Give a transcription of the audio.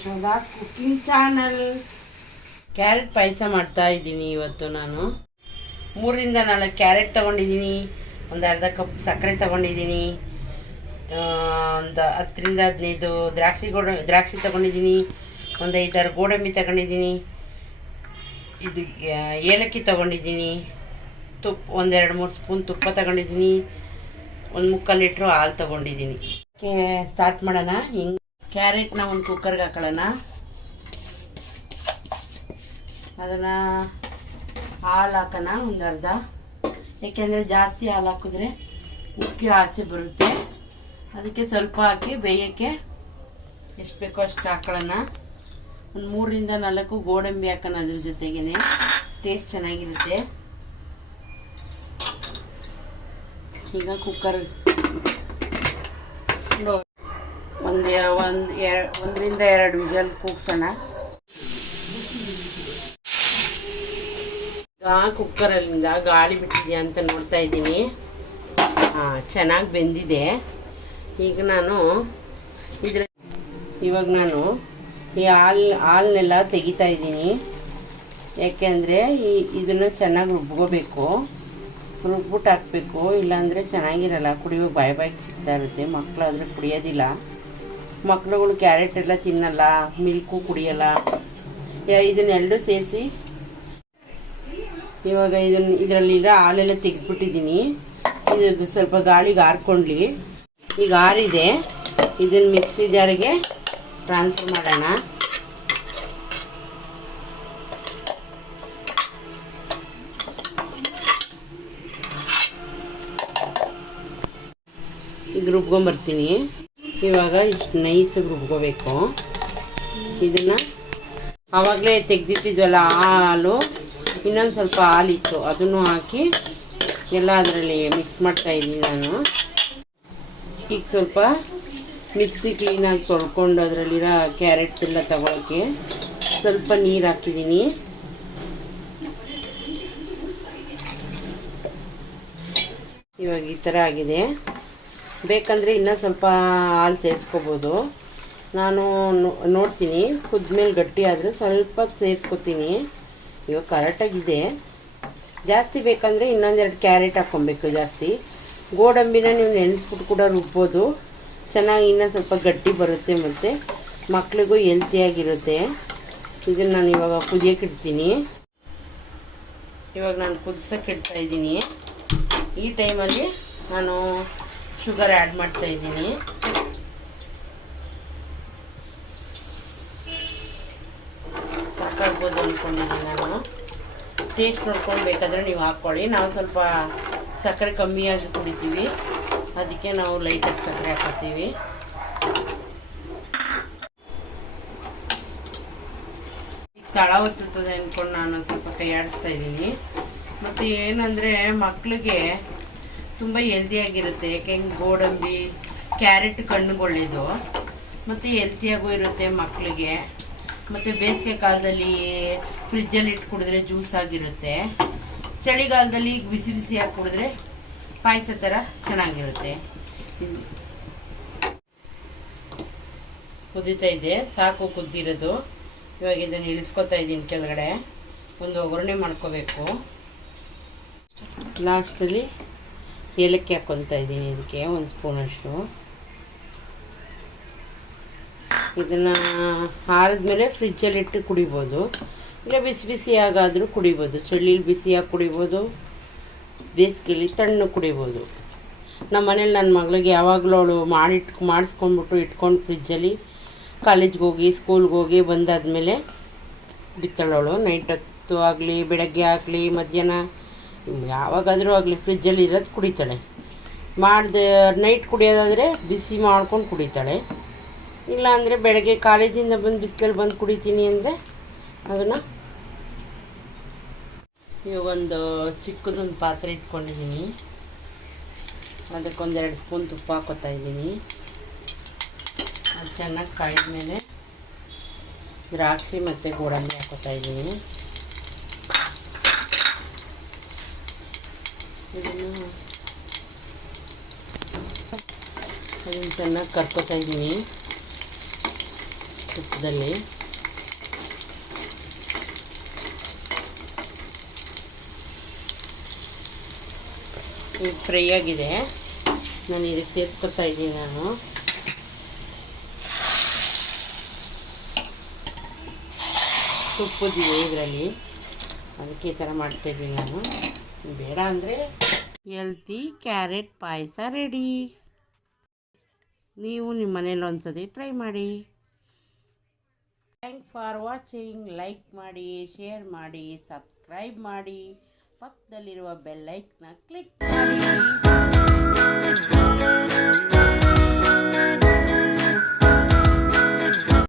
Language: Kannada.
ಯಶೋಧಾಸ್ ಕುಕಿಂಗ್ ಚಾನಲ್. ಕ್ಯಾರೆಟ್ ಪಾಯಸ ಮಾಡ್ತಾ ಇದ್ದೀನಿ ಇವತ್ತು. ನಾನು 3-4 ಕ್ಯಾರೆಟ್ ತೊಗೊಂಡಿದ್ದೀನಿ, ಒಂದು ಅರ್ಧ ಕಪ್ ಸಕ್ಕರೆ ತೊಗೊಂಡಿದ್ದೀನಿ, ಒಂದು 10-15 ದ್ರಾಕ್ಷಿ ತೊಗೊಂಡಿದ್ದೀನಿ, ಒಂದು 5-6 ಗೋಡಂಬಿ ತೊಗೊಂಡಿದ್ದೀನಿ, ಇದು ಏಲಕ್ಕಿ ತೊಗೊಂಡಿದ್ದೀನಿ, ತುಪ್ಪ 1-2-3 ಸ್ಪೂನ್ ತುಪ್ಪ ತೊಗೊಂಡಿದ್ದೀನಿ, 1/4 ಲೀಟ್ರು ಹಾಲು ತೊಗೊಂಡಿದ್ದೀನಿ. ಸ್ಟಾರ್ಟ್ ಮಾಡೋಣ. ಹಿಂಗೆ ಕ್ಯಾರೆಟ್ನ ಒಂದು ಕುಕ್ಕರ್ಗೆ ಹಾಕೊಳ್ಳೋಣ. ಅದನ್ನು ಹಾಲು ಹಾಕೋಣ ಒಂದು ಅರ್ಧ, ಏಕೆಂದರೆ ಜಾಸ್ತಿ ಹಾಲು ಹಾಕಿದ್ರೆ ಉಕ್ಕಿ ಆಚೆ ಬರುತ್ತೆ. ಅದಕ್ಕೆ ಸ್ವಲ್ಪ ಹಾಕಿ ಬೇಯೋಕ್ಕೆ ಎಷ್ಟು ಬೇಕೋ ಅಷ್ಟು ಹಾಕೊಳ್ಳೋಣ. ಒಂದು 3-4 ಗೋಡಂಬಿ ಹಾಕೋಣ, ಅದ್ರ ಜೊತೆಗೇ ಟೇಸ್ಟ್ ಚೆನ್ನಾಗಿರುತ್ತೆ. ಈಗ ಕುಕ್ಕರ್ 1-2 ವಿಷಲ್ ಕೂಗ್ಸೋಣ. ಈಗ ಕುಕ್ಕರಲ್ಲಿಂದ ಗಾಳಿ ಬಿಟ್ಟಿದೆಯಾ ಅಂತ ನೋಡ್ತಾ ಇದ್ದೀನಿ. ಚೆನ್ನಾಗಿ ಬೆಂದಿದೆ. ಈಗ ನಾನು ಇವಾಗ ಈ ಹಾಲನ್ನೆಲ್ಲ ತೆಗಿತಾ ಇದ್ದೀನಿ. ಯಾಕೆಂದರೆ ಇದನ್ನು ಚೆನ್ನಾಗಿ ರುಬ್ಕೋಬೇಕು, ರುಬ್ಬಿಟ್ಟು ಹಾಕಬೇಕು. ಇಲ್ಲಾಂದರೆ ಚೆನ್ನಾಗಿರಲ್ಲ, ಕುಡಿಯೋ ಬಾಯಿಗೆ ಸಿಗ್ತಾ ಇರುತ್ತೆ. ಮಕ್ಕಳಾದರೆ ಕುಡಿಯೋದಿಲ್ಲ. ಮಕ್ಕಳುಗಳು ಕ್ಯಾರೆಟ್ ಎಲ್ಲ ತಿನ್ನಲ್ಲ, ಮಿಲ್ಕು ಕುಡಿಯಲ್ಲ. ಇದನ್ನೆರಡು ಸೇರಿಸಿ ಇವಾಗ ಇದರಲ್ಲಿರೋ ಹಾಲೆಲ್ಲ ತೆಗೆದ್ಬಿಟ್ಟಿದ್ದೀನಿ. ಇದು ಸ್ವಲ್ಪ ಗಾಳಿಗೆ ಆರ್ಕೊಳ್ಳಿ. ಈಗ ಆರಿದೆ, ಇದನ್ನು ಮಿಕ್ಸಿ ಜಾರಿಗೆ ಟ್ರಾನ್ಸ್ಫರ್ ಮಾಡೋಣ. ಈಗ ರುಬ್ಕೊಂಬರ್ತೀನಿ. ಇವಾಗ ಇಷ್ಟು ನೈಸಾಗಿ ರುಬ್ಕೋಬೇಕು. ಇದನ್ನು ಆವಾಗಲೇ ತೆಗೆದಿಟ್ಟಿದ್ವಲ್ಲ ಹಾಲು, ಇನ್ನೊಂದು ಸ್ವಲ್ಪ ಹಾಲಿತ್ತು, ಅದನ್ನು ಹಾಕಿ ಎಲ್ಲ ಅದರಲ್ಲಿ ಮಿಕ್ಸ್ ಮಾಡ್ತಾಯಿದ್ದೀನಿ ನಾನು. ಈಗ ಸ್ವಲ್ಪ ಮಿಕ್ಸಿ ಕ್ಲೀನಾಗಿ ತೊಳ್ಕೊಂಡು ಅದರಲ್ಲಿರೋ ಕ್ಯಾರೆಟ್ ಎಲ್ಲ ತಗೊಳ್ಳೋಕ್ಕೆ ಸ್ವಲ್ಪ ನೀರು ಹಾಕಿದ್ದೀನಿ. ಇವಾಗ ಈ ಥರ ಆಗಿದೆ. ಬೇಕಂದರೆ ಇನ್ನೂ ಸ್ವಲ್ಪ ಹಾಲು ಸೇರಿಸ್ಕೋಬೋದು. ನಾನು ನೋಡ್ತೀನಿ, ಕುದ್ಮೇಲೆ ಗಟ್ಟಿ ಆದರೆ ಸ್ವಲ್ಪ ಸೇರಿಸ್ಕೊತೀನಿ. ಇವಾಗ ಕರೆಕ್ಟಾಗಿದೆ. ಜಾಸ್ತಿ ಬೇಕಂದರೆ ಇನ್ನೊಂದೆರಡು ಕ್ಯಾರೆಟ್ ಹಾಕ್ಕೊಬೇಕು. ಜಾಸ್ತಿ ಗೋಡಂಬಿನ ನೀವು ನೆನೆಸ್ಬಿಟ್ಟು ಕೂಡ ರುಬ್ಬೋದು. ಚೆನ್ನಾಗಿ ಇನ್ನೂ ಸ್ವಲ್ಪ ಗಟ್ಟಿ ಬರುತ್ತೆ, ಮತ್ತು ಮಕ್ಳಿಗೂ ಹೆಲ್ತಿಯಾಗಿರುತ್ತೆ. ಇದನ್ನು ನಾನು ಇವಾಗ ಕುದಿಯೋಕೆ ಇಡ್ತೀನಿ. ಇವಾಗ ನಾನು ಕುದಿಸೋಕೆ ಇಡ್ತಾಯಿದ್ದೀನಿ. ಈ ಟೈಮಲ್ಲಿ ನಾನು ಶುಗರ್ ಆ್ಯಡ್ ಮಾಡ್ತಾಯಿದ್ದೀನಿ. ಸಾಕಾಗ್ಬೋದು ಅಂದ್ಕೊಂಡಿದ್ದೀನಿ ನಾನು. ಟೇಸ್ಟ್ ನೋಡ್ಕೊಂಡು ಬೇಕಾದರೆ ನೀವು ಹಾಕ್ಕೊಳ್ಳಿ. ನಾವು ಸ್ವಲ್ಪ ಸಕ್ಕರೆ ಕಮ್ಮಿಯಾಗಿ ಕುಡಿತೀವಿ, ಅದಕ್ಕೆ ನಾವು ಲೈಟಾಗಿ ಸಕ್ಕರೆ ಹಾಕ್ಕೊತೀವಿ. ಈಗ ತಳ ಹೊತ್ತುತ್ತದೆ ಅಂದ್ಕೊಂಡು ನಾನು ಸ್ವಲ್ಪ ಕೈ ಆಡಿಸ್ತಾ ಇದ್ದೀನಿ. ಮತ್ತು ಏನಂದರೆ ಮಕ್ಕಳಿಗೆ ತುಂಬ ಹೆಲ್ದಿಯಾಗಿರುತ್ತೆ. ಯಾಕೆಂಗೆ ಗೋಡಂಬಿ ಕ್ಯಾರೆಟ್ ಕಣ್ಣಿಗೆ ಒಳ್ಳೆಯದು, ಮತ್ತು ಹೆಲ್ತಿಯಾಗೂ ಇರುತ್ತೆ ಮಕ್ಕಳಿಗೆ. ಮತ್ತು ಬೇಸಿಗೆ ಕಾಲದಲ್ಲಿ ಫ್ರಿಜ್ಜಲ್ಲಿ ಇಟ್ಟು ಕುಡಿದ್ರೆ ಜ್ಯೂಸ್ ಆಗಿರುತ್ತೆ. ಚಳಿಗಾಲದಲ್ಲಿ ಈಗ ಬಿಸಿ ಬಿಸಿಯಾಗಿ ಕುಡಿದ್ರೆ ಪಾಯಸ ಥರ ಚೆನ್ನಾಗಿರುತ್ತೆ. ಕುದೀತಾ ಇದೆ, ಸಾಕು ಕುದ್ದಿರೋದು. ಇವಾಗ ಇದನ್ನು ಇಳಿಸ್ಕೊತಾ ಇದ್ದೀನಿ ಕೆಳಗಡೆ. ಒಂದು ಒಗ್ಗರಣೆ ಮಾಡ್ಕೋಬೇಕು. ಲಾಸ್ಟಲ್ಲಿ ಏಲಕ್ಕಿ ಹಾಕ್ಕೊತಾ ಇದ್ದೀನಿ. ಇದಕ್ಕೆ 1 ಸ್ಪೂನಷ್ಟು. ಇದನ್ನು ಆರಿದ್ಮೇಲೆ ಫ್ರಿಜ್ಜಲ್ಲಿಟ್ಟು ಕುಡಿಬೋದು, ಇಲ್ಲ ಬಿಸಿ ಬಿಸಿಯಾಗಾದರೂ ಕುಡಿಬೋದು. ಚಳಿಲಿ ಬಿಸಿಯಾಗಿ ಕುಡಿಬೋದು, ಬೇಸಿಗೆಯಲ್ಲಿ ತಣ್ಣಗೆ ಕುಡಿಬೋದು. ನಮ್ಮ ಮನೇಲಿ ನನ್ನ ಮಗಳಿಗೆ ಯಾವಾಗಲೂ ಅವಳು ಮಾಡಿಸ್ಕೊಂಡ್ಬಿಟ್ಟು ಇಟ್ಕೊಂಡು ಫ್ರಿಜ್ಜಲ್ಲಿ ಕಾಲೇಜ್ಗೆ ಹೋಗಿ ಸ್ಕೂಲ್ಗೆ ಹೋಗಿ ಬಂದಾದಮೇಲೆ ಕುಡಿತಾಳವಳು. ನೈಟ್ ಹೊತ್ತು ಆಗಲಿ, ಬೆಳಗ್ಗೆ ಆಗಲಿ, ಮಧ್ಯಾಹ್ನ ಯಾವಾಗಾದರೂ ಆಗಲಿ ಫ್ರಿಜ್ಜಲ್ಲಿ ಇರೋದು ಕುಡಿತಾಳೆ. ನೈಟ್ ಕುಡಿಯೋದಾದರೆ ಬಿಸಿ ಮಾಡ್ಕೊಂಡು ಕುಡಿತಾಳೆ. ಇಲ್ಲ ಅಂದರೆ ಬೆಳಗ್ಗೆ ಕಾಲೇಜಿಂದ ಬಂದು ಬಿಸಿಲಲ್ಲಿ ಬಂದು ಕುಡಿತೀನಿ ಅಂದರೆ ಅದನ್ನು. ಇವಾಗೊಂದು ಚಿಕ್ಕದೊಂದು ಪಾತ್ರೆ ಇಟ್ಕೊಂಡಿದ್ದೀನಿ. ಅದಕ್ಕೊಂದು 2 ಸ್ಪೂನ್ ತುಪ್ಪ ಹಾಕ್ಕೊತಾ ಇದ್ದೀನಿ. ಅದು ಚೆನ್ನಾಗಿ ಕಾಯ್ದ ಮೇಲೆ ದ್ರಾಕ್ಷಿ ಮತ್ತು ಗೋಡಂಬಿ ಹಾಕ್ಕೊತಾ ಇದ್ದೀನಿ. ಅದನ್ನು ಚೆನ್ನಾಗಿ ಕರ್ಕೊತಾ ಇದ್ದೀನಿ. ತುಪ್ಪದಲ್ಲಿ. ಈಗ ಫ್ರೈ ಆಗಿದೆ, ನಾನು ಇದಕ್ಕೆ ಸೇರಿಸ್ಕೊತಾ ಇದ್ದೀನಿ. ನಾನು ತುಪ್ಪದಿದೆ ಇದರಲ್ಲಿ, ಅದಕ್ಕೆ ಈ ಥರ ಮಾಡ್ತಾಯಿದ್ದೀನಿ ನಾನು. ಬೇಡ ಅಂದರೆ ಹೆಲ್ತಿ ಕ್ಯಾರೆಟ್ ಪಾಯಸ ರೆಡಿ. ನೀವು ನಿಮ್ಮ ಮನೇಲಿ ಒಂದ್ಸತಿ ಟ್ರೈ ಮಾಡಿ. Thank for watching. ಲೈಕ್ ಮಾಡಿ, ಶೇರ್ ಮಾಡಿ, ಸಬ್ಸ್ಕ್ರೈಬ್ ಮಾಡಿ, ಪಕ್ಕದಲ್ಲಿರುವ ಬೆಲ್ ಐಕನ್ನ ಕ್ಲಿಕ್ ಮಾಡಿ.